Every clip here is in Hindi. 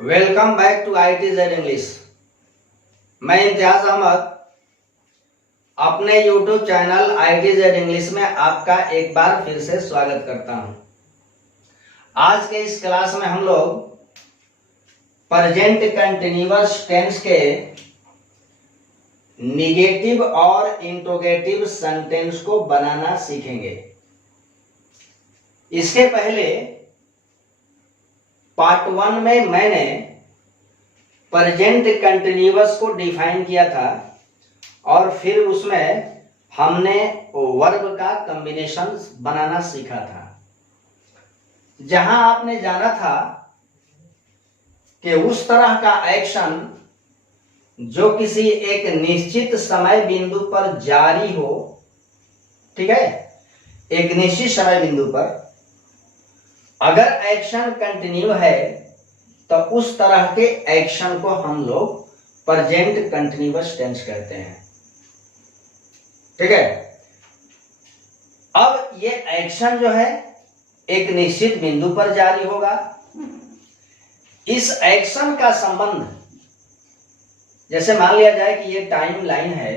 Welcome back to ITZ English. मैं इम्तियाज अहमद अपने YouTube चैनल ITZ इंग्लिश में आपका एक बार फिर से स्वागत करता हूं। आज के इस क्लास में हम लोग प्रेजेंट कंटिन्यूअस टेंस के निगेटिव और इंट्रोगेटिव सेंटेंस को बनाना सीखेंगे। इसके पहले पार्ट 1 में मैंने प्रेजेंट कंटिन्यूअस को डिफाइन किया था और फिर उसमें हमने वर्ब का कॉम्बिनेशन बनाना सीखा था, जहां आपने जाना था कि उस तरह का एक्शन जो किसी एक निश्चित समय बिंदु पर जारी हो, ठीक है, एक निश्चित समय बिंदु पर अगर एक्शन कंटिन्यू है तो उस तरह के एक्शन को हम लोग प्रेजेंट कंटिन्यूअस टेंस कहते हैं। ठीक है, अब ये एक्शन जो है एक निश्चित बिंदु पर जारी होगा। इस एक्शन का संबंध, जैसे मान लिया जाए कि ये टाइम लाइन है,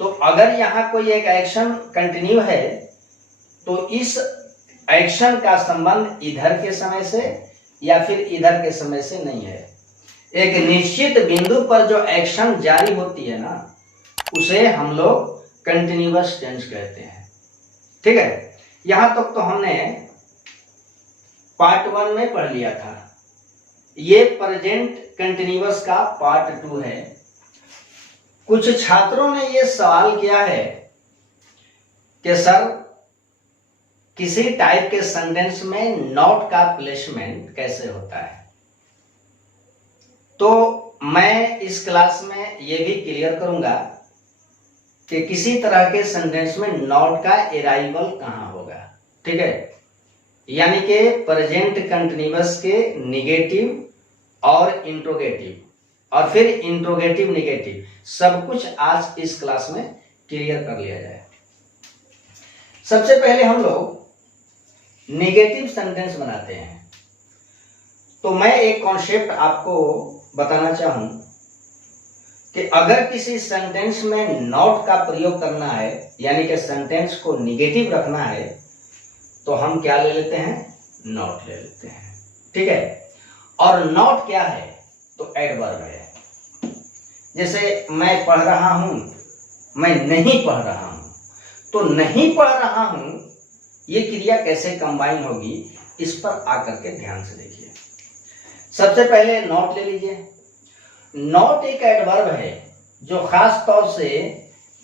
तो अगर यहां कोई एक एक्शन कंटिन्यू है तो इस एक्शन का संबंध इधर के समय से या फिर इधर के समय से नहीं है। एक निश्चित बिंदु पर जो एक्शन जारी होती है ना, उसे हम लोग कंटिन्यूअस टेंस कहते हैं। ठीक है, यहां तक तो हमने पार्ट 1 में पढ़ लिया था। ये प्रेजेंट कंटिन्यूअस का पार्ट 2 है। कुछ छात्रों ने ये सवाल किया है कि सर किसी टाइप के सेंटेंस में नॉट का प्लेसमेंट कैसे होता है। तो मैं इस क्लास में ये भी क्लियर करूंगा कि किसी तरह के सेंटेंस में नॉट का अराइवल कहां होगा। ठीक है, यानी कि प्रेजेंट कंटिन्यूअस के निगेटिव और इंट्रोगेटिव और फिर इंट्रोगेटिव निगेटिव सब कुछ आज इस क्लास में क्लियर कर लिया जाए। सबसे पहले हम लोग नेगेटिव सेंटेंस बनाते हैं। तो मैं एक कॉन्सेप्ट आपको बताना चाहूं कि अगर किसी सेंटेंस में नॉट का प्रयोग करना है, यानी कि सेंटेंस को निगेटिव रखना है, तो हम क्या ले लेते हैं? नॉट ले लेते हैं। ठीक है, और नॉट क्या है? तो एडवर्ब है। जैसे मैं पढ़ रहा हूं, मैं नहीं पढ़ रहा हूं, तो नहीं पढ़ रहा हूं ये क्रिया कैसे कंबाइन होगी, इस पर आकर के ध्यान से देखिए। सबसे पहले नॉट ले लीजिए। नॉट एक एडवर्ब है जो खास तौर से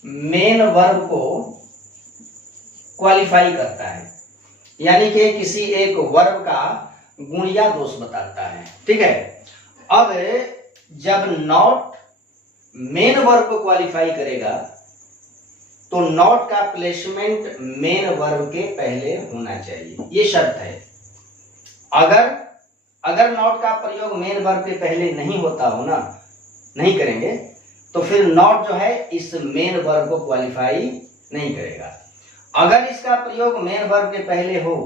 मेन वर्ब को क्वालिफाई करता है, यानी कि किसी एक वर्ब का गुण या दोष बताता है। ठीक है, अब जब नॉट मेन वर्ब को क्वालिफाई करेगा तो नॉट का प्लेसमेंट मेन वर्ब के पहले होना चाहिए, ये शर्त है। अगर नॉट का प्रयोग मेन वर्ब के पहले नहीं होता हो ना, नहीं करेंगे, तो फिर नॉट जो है इस मेन वर्ब को क्वालिफाई नहीं करेगा। अगर इसका प्रयोग मेन वर्ब के पहले हो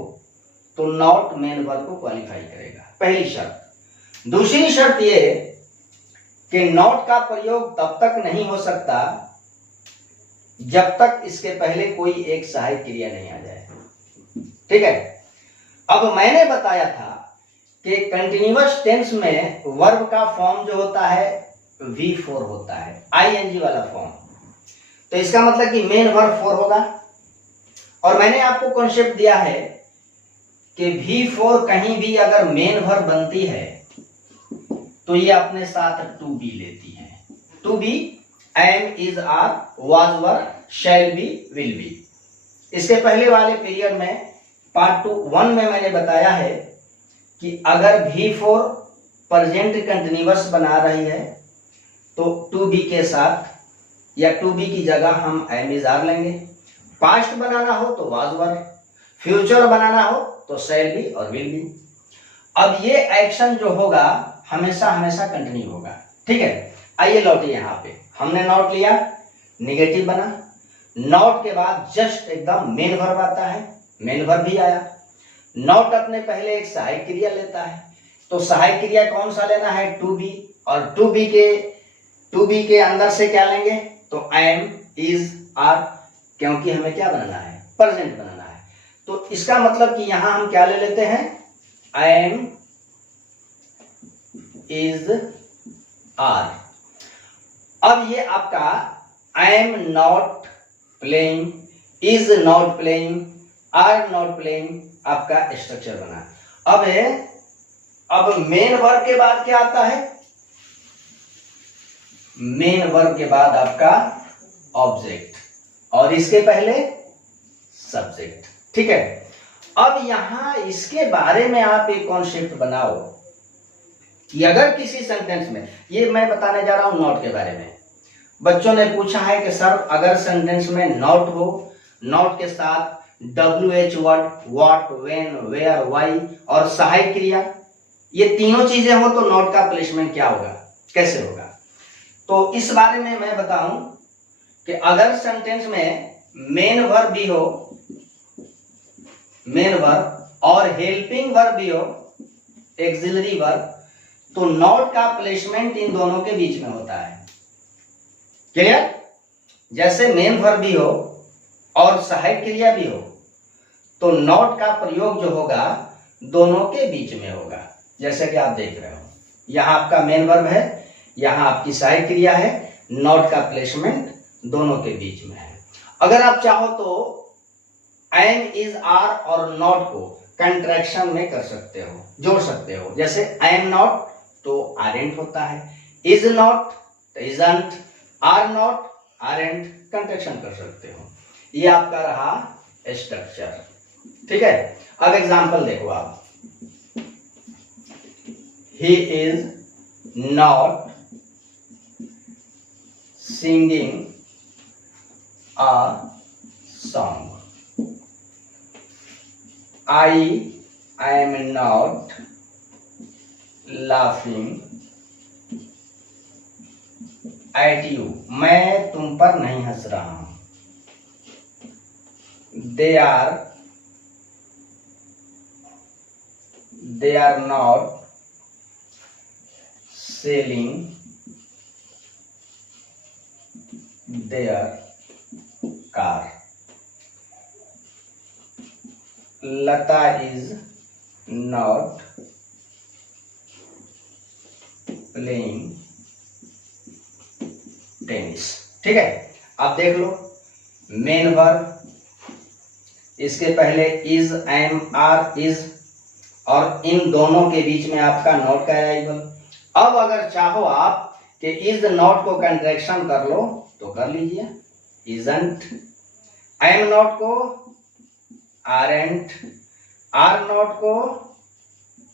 तो नॉट मेन वर्ब को क्वालिफाई करेगा, पहली शर्त। दूसरी शर्त ये कि नॉट का प्रयोग तब तक नहीं हो सकता जब तक इसके पहले कोई एक सहायक क्रिया नहीं आ जाए। ठीक है, अब मैंने बताया था कि कंटिन्यूअस टेंस में वर्ब का फॉर्म जो होता है V4 होता है, ING वाला फॉर्म। तो इसका मतलब कि मेन वर्ब 4 होगा। और मैंने आपको कॉन्सेप्ट दिया है कि V4 कहीं भी अगर मेन वर्ब बनती है तो ये अपने साथ to be लेती है। to be, am, is, are, was, were, shall be, will be। इसके पहले वाले पीरियड में पार्ट 1 में मैंने बताया है कि अगर V4 प्रेजेंट कंटिन्यूअस बना रही है तो to be के साथ या to be की जगह हम am, is, are लेंगे। पास्ट बनाना हो तो was, were, फ्यूचर बनाना हो तो shall be और will be। अब ये एक्शन जो होगा हमेशा हमेशा कंटिन्यू होगा। ठीक है, आइए लौटिए। यहाँ पे हमने नॉट लिया, निगेटिव बना। नॉट के बाद जस्ट एकदम मेन वर्ब आता है, मेन वर्ब भी आया। नॉट अपने पहले एक सहायक क्रिया लेता है, तो सहायक क्रिया कौन सा लेना है, टू बी, और टू बी के अंदर से क्या लेंगे, तो एम, इज, आर, क्योंकि हमें क्या बनाना है, प्रेजेंट बनाना है। तो इसका मतलब कि यहां हम क्या ले लेते हैं, एम, इज, आर। अब ये आपका am not playing, is not playing, are not playing आपका स्ट्रक्चर बना। अब मेन वर्ब के बाद क्या आता है, मेन वर्ब के बाद आपका ऑब्जेक्ट, और इसके पहले सब्जेक्ट। ठीक है, अब यहां इसके बारे में आप एक कॉन्सेप्ट बनाओ कि अगर किसी सेंटेंस में, ये मैं बताने जा रहा हूं नॉट के बारे में। बच्चों ने पूछा है कि सर अगर सेंटेंस में नॉट हो, नॉट के साथ WH word, what, when, where, why और सहायक क्रिया, ये तीनों चीजें हो तो नॉट का प्लेसमेंट क्या होगा, कैसे होगा। तो इस बारे में मैं बताऊं कि अगर सेंटेंस में मेन वर्ब भी हो, मेन वर्ब, और हेल्पिंग वर्ब भी हो, एक्सिलरी वर्ब, तो नॉट का प्लेसमेंट इन दोनों के बीच में होता है। क्लियर? जैसे मेन वर्ब भी हो और सहायक क्रिया भी हो, तो नॉट का प्रयोग जो होगा दोनों के बीच में होगा। जैसे कि आप देख रहे हो, यहां आपका मेन वर्ब है, यहां आपकी सहायक क्रिया है, नॉट का प्लेसमेंट दोनों के बीच में है। अगर आप चाहो तो एम, इज, आर और नॉट को कंट्रैक्शन में कर सकते हो, जोड़ सकते हो। जैसे एम नॉट तो आरेंट होता है, इज नॉट तो isn't, are not aren't, contraction कर सकते हो। ये आपका रहा स्ट्रक्चर। ठीक है, अब एग्जांपल देखो आप, he is not singing a song. I am not laughing at you. मैं तुम पर नहीं हंस रहा हूं। They are not selling their car. Lata is not playing tennis. ठीक है, आप देख लो, मेन वर्ब, इसके पहले इज, एम, आर, इज, और इन दोनों के बीच में आपका नॉट का अराइवल। अब अगर चाहो आप कि इज नॉट को कंट्रैक्शन कर लो तो कर लीजिए, इजंट, एम नॉट को आरेंट, आर नॉट को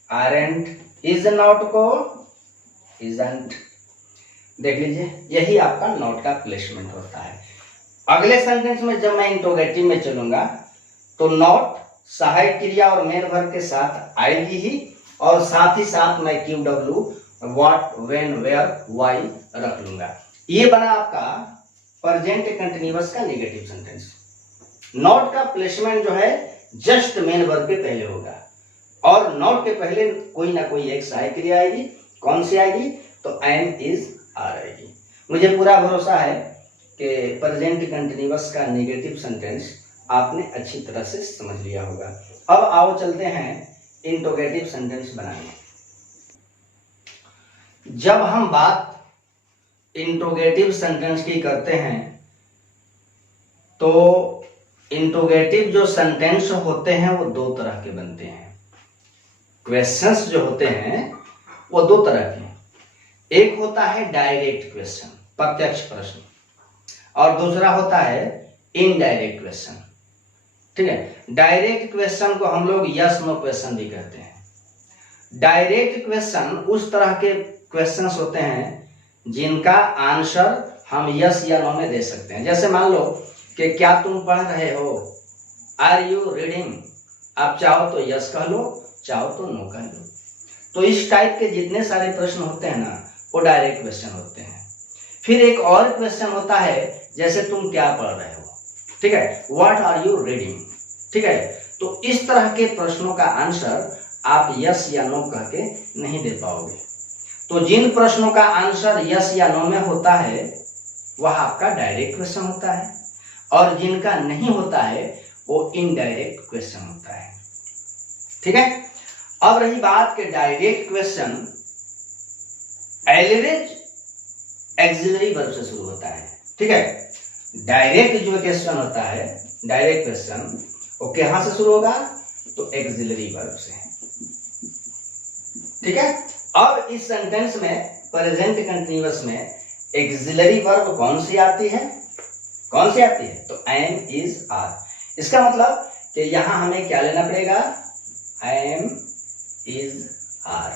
आरेंट, इज नॉट को इजंट। देख लीजिए, यही आपका नॉट का प्लेसमेंट होता है। अगले सेंटेंस में जब मैं इंट्रोगेटिव में चलूंगा तो नॉट सहायक क्रिया और मेन वर्ब के साथ आएगी ही, और साथ ही साथ मैं QW, what, when, where, why रख लूंगा। ये बना आपका प्रेजेंट कंटिन्यूअस का नेगेटिव सेंटेंस। नॉट का प्लेसमेंट जो है जस्ट मेन वर्ब के पहले होगा, और नॉट के पहले कोई ना कोई एक सहायक क्रिया आएगी। कौन सी आएगी? तो एम, इज, आर आएगी। मुझे पूरा भरोसा है कि प्रेजेंट कंटिन्यूअस का नेगेटिव सेंटेंस आपने अच्छी तरह से समझ लिया होगा। अब आओ चलते हैं इंट्रोगेटिव सेंटेंस बनाने। जब हम बात इंट्रोगेटिव सेंटेंस की करते हैं तो इंट्रोगेटिव जो सेंटेंस होते हैं वो दो तरह के बनते हैं। क्वेश्चंस जो होते हैं वो दो तरह के हैं। एक होता है डायरेक्ट क्वेश्चन, प्रत्यक्ष प्रश्न, और दूसरा होता है इनडायरेक्ट क्वेश्चन। ठीक है, डायरेक्ट क्वेश्चन को हम लोग यस नो क्वेश्चन भी कहते हैं। डायरेक्ट क्वेश्चन उस तरह के क्वेश्चंस होते हैं जिनका आंसर हम यस या नो में दे सकते हैं। जैसे मान लो कि क्या तुम पढ़ रहे हो, आर यू रीडिंग। आप चाहो तो यस कह लो, चाहो तो नो कह लो। तो इस टाइप के जितने सारे प्रश्न होते हैं ना, वो डायरेक्ट क्वेश्चन होते हैं। फिर एक और क्वेश्चन होता है, जैसे तुम क्या पढ़ रहे हो, ठीक है, व्हाट आर यू रीडिंग। ठीक है, तो इस तरह के प्रश्नों का आंसर आप यस या नो कह के नहीं दे पाओगे। तो जिन प्रश्नों का आंसर यस या नो में होता है वह आपका डायरेक्ट क्वेश्चन होता है, और जिनका नहीं होता है वो इनडायरेक्ट क्वेश्चन होता है। ठीक है। अब रही बात कि डायरेक्ट क्वेश्चन एलरेज एक्सिलरी वर्ब से शुरू होता है। ठीक है। डायरेक्ट जो क्वेश्चन होता है, डायरेक्ट क्वेश्चन, वो कहां से शुरू होगा? तो एक्सिलरी वर्ब से। ठीक है। अब इस सेंटेंस में प्रेजेंट कंटीन्यूअस में एक्सिलरी वर्ब कौन सी आती है? कौन सी आती है? तो एम, इज, आर। इसका मतलब कि यहां हमें क्या लेना पड़ेगा? Am, is, are.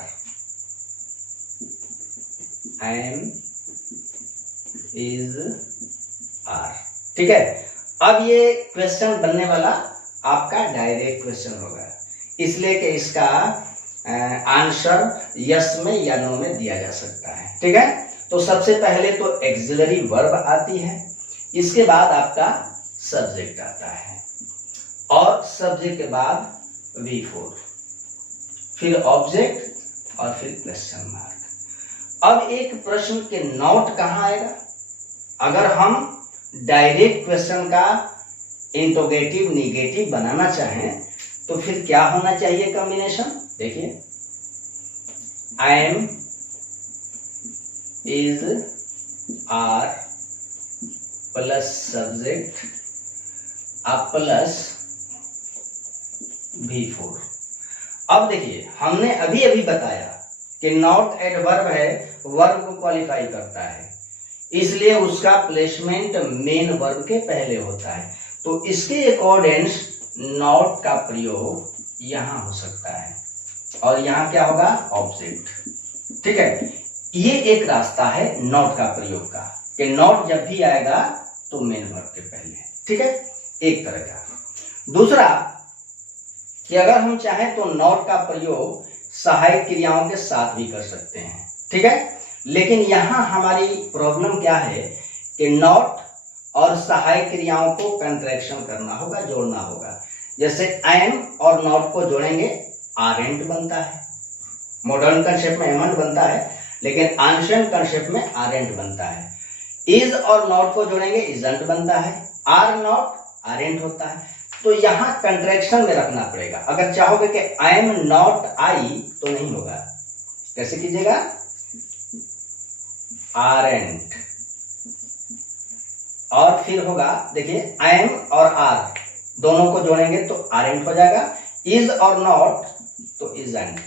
Am, is, are. ठीक है। अब ये क्वेश्चन बनने वाला आपका डायरेक्ट क्वेश्चन होगा, इसलिए कि इसका आंसर यस में या नो में दिया जा सकता है। ठीक है। तो सबसे पहले तो एक्सिलरी वर्ब आती है, इसके बाद आपका सब्जेक्ट आता है, और सब्जेक्ट के बाद V4, फिर ऑब्जेक्ट और फिर क्वेश्चन मार्क। अब एक प्रश्न के नोट कहां आएगा? अगर हम डायरेक्ट क्वेश्चन का इंट्रोगेटिव निगेटिव बनाना चाहें तो फिर क्या होना चाहिए कॉम्बिनेशन? देखिए, am, is, are plus subject plus V4। अब देखिए, हमने अभी अभी बताया कि नॉट एडवर्ब है, वर्ब को क्वालिफाई करता है, इसलिए उसका प्लेसमेंट मेन वर्ब के पहले होता है। तो इसके अकॉर्डिंग नॉट का प्रयोग यहां हो सकता है, और यहां क्या होगा? ऑब्जेक्ट। ठीक है। ये एक रास्ता है नॉट का प्रयोग का, कि नॉट जब भी आएगा तो मेन वर्ब के पहले। ठीक है, एक तरह का। दूसरा कि अगर हम चाहें तो नॉट का प्रयोग सहायक क्रियाओं के साथ भी कर सकते हैं। ठीक है। लेकिन यहां हमारी प्रॉब्लम क्या है कि नॉट और सहायक क्रियाओं को कंट्रैक्शन करना होगा, जोड़ना होगा। जैसे एम और नॉट को जोड़ेंगे आरेंट बनता है, मॉडर्न कंसेप्ट में एमंट बनता है, लेकिन एंशिएंट कंसेप्ट में आरेंट बनता है। इज और नॉट को जोड़ेंगे इजंट बनता है, आर नॉट आरेंट होता है। तो यहां कंट्रैक्शन में रखना पड़ेगा। अगर चाहोगे कि आई एम नॉट आई तो नहीं होगा। कैसे कीजिएगा? आरेंट, और फिर होगा, देखिए, आई एम और आर दोनों को जोड़ेंगे तो आरेंट हो जाएगा, इज और नॉट तो इजंट।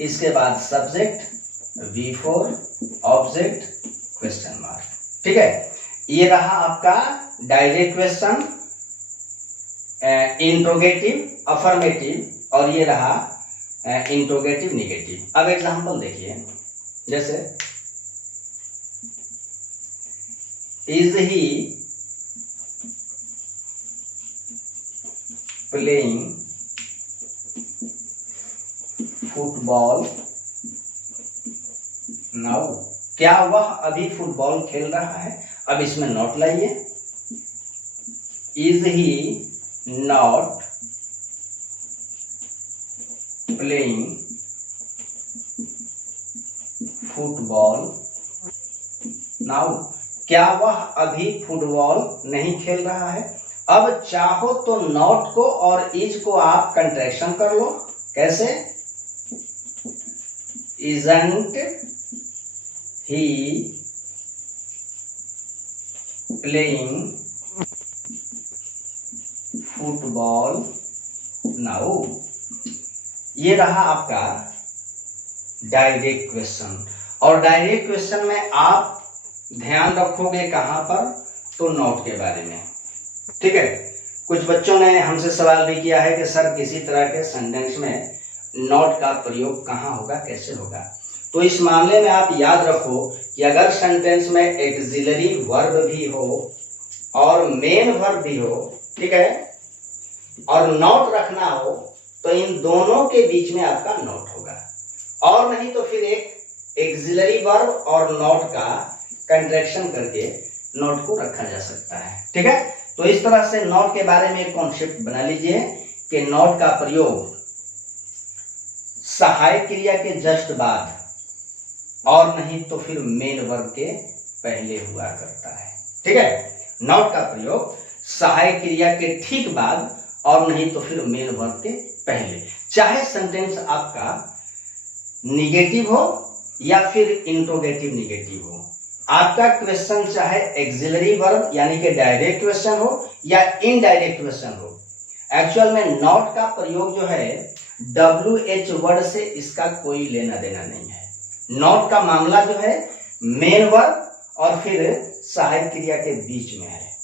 इसके बाद subject, V4, object, question mark. ठीक है। ये रहा आपका डायरेक्ट क्वेश्चन, इंट्रोगेटिव, अफर्मेटिव, और ये रहा इंट्रोगेटिव निगेटिव। अब एग्जांपल देखिए, जैसे is he playing football now? क्या वह अभी फुटबॉल खेल रहा है? अब इसमें नॉट लाइए। Is he not playing football now? क्या वह अभी फुटबॉल नहीं खेल रहा है? अब चाहो तो नॉट को और इज को आप कंट्रैक्शन कर लो। कैसे? Isn't he playing football now? ये रहा आपका डायरेक्ट क्वेश्चन। और डायरेक्ट क्वेश्चन में आप ध्यान रखोगे कहां पर? तो नॉट के बारे में। ठीक है। कुछ बच्चों ने हमसे सवाल भी किया है कि सर किसी तरह के सेंटेंस में नॉट का प्रयोग कहां होगा, कैसे होगा? तो इस मामले में आप याद रखो कि अगर सेंटेंस में एक्सिलरी वर्ब भी हो और मेन वर्ब भी हो, ठीक है, और नॉट रखना हो, तो इन दोनों के बीच में आपका नॉट होगा, और नहीं तो फिर एक एक्सिलरी वर्ब और नॉट का कंट्रैक्शन करके नॉट को रखा जा सकता है। ठीक है। तो इस तरह से नॉट के बारे में एक कॉन्सेप्ट बना लीजिए कि नॉट का प्रयोग सहायक क्रिया के जस्ट बाद और नहीं तो फिर मेन वर्ब के पहले हुआ करता है। ठीक है, नॉट का प्रयोग सहायक क्रिया के ठीक बाद और नहीं तो फिर मेन वर्ब के पहले, चाहे सेंटेंस आपका निगेटिव हो या फिर इंट्रोगेटिव निगेटिव हो। आपका क्वेश्चन चाहे एक्सिलरी वर्ब यानी कि डायरेक्ट क्वेश्चन हो या इनडायरेक्ट क्वेश्चन हो, एक्चुअल में नॉट का प्रयोग जो है WH वर्ड से इसका कोई लेना देना नहीं है। नॉट का मामला जो है मेन वर्ब और फिर सहायक क्रिया के बीच में है।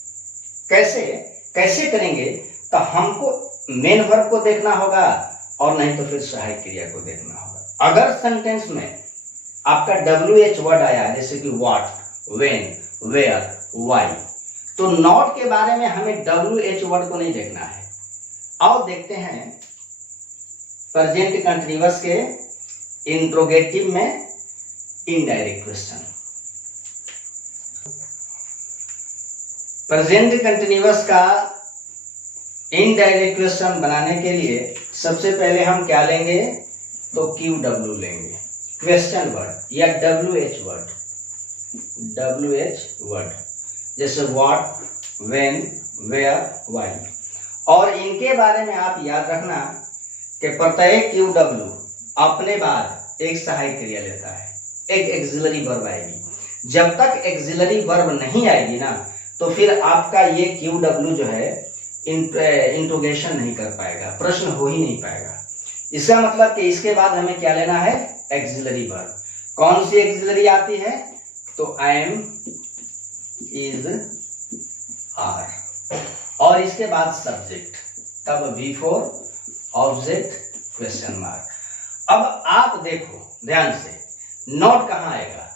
कैसे करेंगे? तो हमको मेन वर्ब को देखना होगा और नहीं तो फिर सहायक क्रिया को देखना होगा। अगर सेंटेंस में आपका WH वर्ड आया जैसे कि व्हाट, व्हेन, वेयर, व्हाई, तो नॉट के बारे में हमें WH वर्ड को नहीं देखना है। आओ देखते हैं प्रेजेंट कंटीन्यूअस के इंट्रोगेटिव में इनडायरेक्ट क्वेश्चन। प्रेजेंट कंटीन्यूअस का इनडायरेक्ट क्वेश्चन बनाने के लिए सबसे पहले हम क्या लेंगे? तो QW लेंगे, क्वेश्चन वर्ड या WH वर्ड जैसे व्हाट, व्हेन, वेयर, व्हाई। और इनके बारे में आप याद रखना कि प्रत्येक QW अपने बाद एक सहायक क्रिया लेता है, एक एक्सिलरी वर्ब आएगी। जब तक एक्सिलरी वर्ब नहीं आएगी ना तो फिर आपका ये QW जो है इंट्रोगेशन नहीं कर पाएगा, प्रश्न हो ही नहीं पाएगा। इसका मतलब कि इसके बाद हमें क्या लेना है? Axillary verb. कौन सी एक्सिलरी आती है? तो एम, इज, आर और इसके बाद सब्जेक्ट, तब V4 ऑब्जेक्ट क्वेश्चन मार्क। अब आप देखो ध्यान से, नॉट कहाँ आएगा?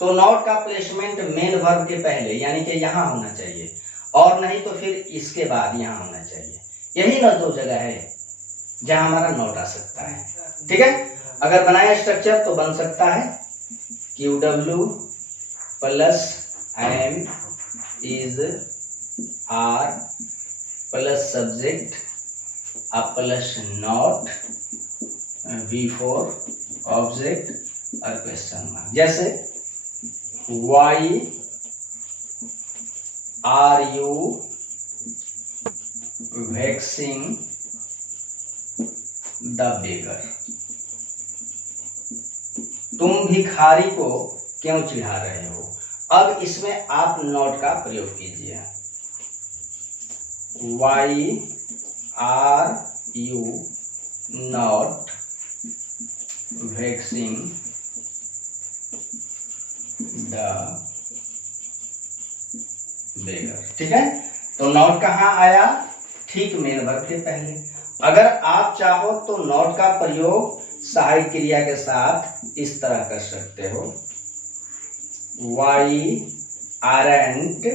तो नॉट का प्लेसमेंट मेन वर्ब के पहले यानी कि यहां होना चाहिए और नहीं तो फिर इसके बाद यहां होना चाहिए। यही ना दो जगह है जहां हमारा नॉट आ सकता है। ठीक है, अगर बनाया स्ट्रक्चर तो बन सकता है QW plus am, is, are plus subject अब प्लस नॉट, V4 ऑब्जेक्ट और क्वेश्चन मार्क। जैसे Why are you vexing the beggar? तुम भिखारी को क्यों चिढ़ा रहे हो? अब इसमें आप नॉट का प्रयोग कीजिए। Why are you not vexing the beggar? ठीक है, तो नॉट कहाँ आया? ठीक मेन वर्ब के पहले। अगर आप चाहो तो नॉट का प्रयोग सहायक क्रिया के साथ इस तरह कर सकते हो, Why aren't,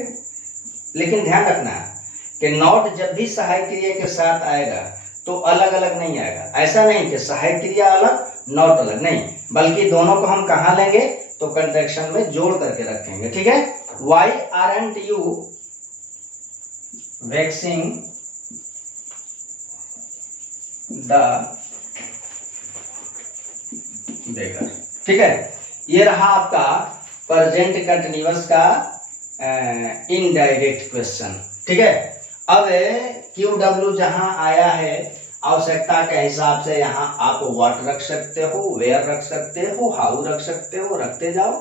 लेकिन ध्यान रखना कि नॉट जब भी सहायक क्रिया के साथ आएगा तो अलग अलग नहीं आएगा। ऐसा नहीं कि सहायक क्रिया अलग नॉट अलग, नहीं, बल्कि दोनों को हम कहाँ लेंगे? तो कंट्रैक्शन में जोड़ करके रखेंगे। ठीक है, Why aren't you vexing the beggar? ठीक है, ये रहा आपका प्रेजेंट कंटीन्यूअस का इनडायरेक्ट क्वेश्चन। ठीक है, अब QW जहां आया है आवश्यकता के हिसाब से यहाँ आप व्हाट रख सकते हो, वेयर रख सकते हो, हाउ रख सकते हो, रखते जाओ।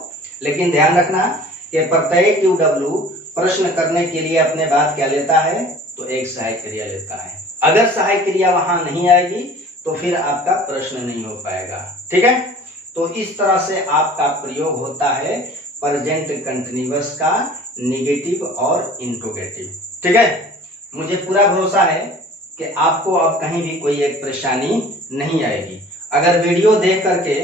लेकिन ध्यान रखना कि प्रत्येक QW प्रश्न करने के लिए अपने बाद क्या लेता है? तो एक सहायक क्रिया लेता है। अगर सहायक क्रिया वहां नहीं आएगी तो फिर आपका प्रश्न नहीं हो पाएगा। ठीक है, तो इस तरह से आपका प्रयोग होता है प्रेजेंट कंटीन्यूअस का निगेटिव और इंट्रोगेटिव। ठीक है, मुझे पूरा भरोसा है कि आपको अब कहीं भी कोई एक परेशानी नहीं आएगी। अगर वीडियो देख करके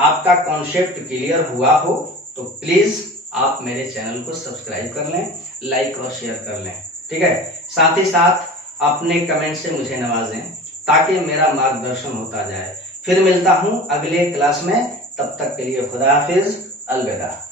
आपका कॉन्सेप्ट क्लियर हुआ हो तो प्लीज आप मेरे चैनल को सब्सक्राइब कर लें, लाइक और शेयर कर लें। ठीक है, साथ ही साथ अपने कमेंट से मुझे नवाजें ताकि मेरा मार्गदर्शन होता जाए। फिर मिलता हूं अगले क्लास में, तब तक के लिए खुदा हाफिज, अलविदा।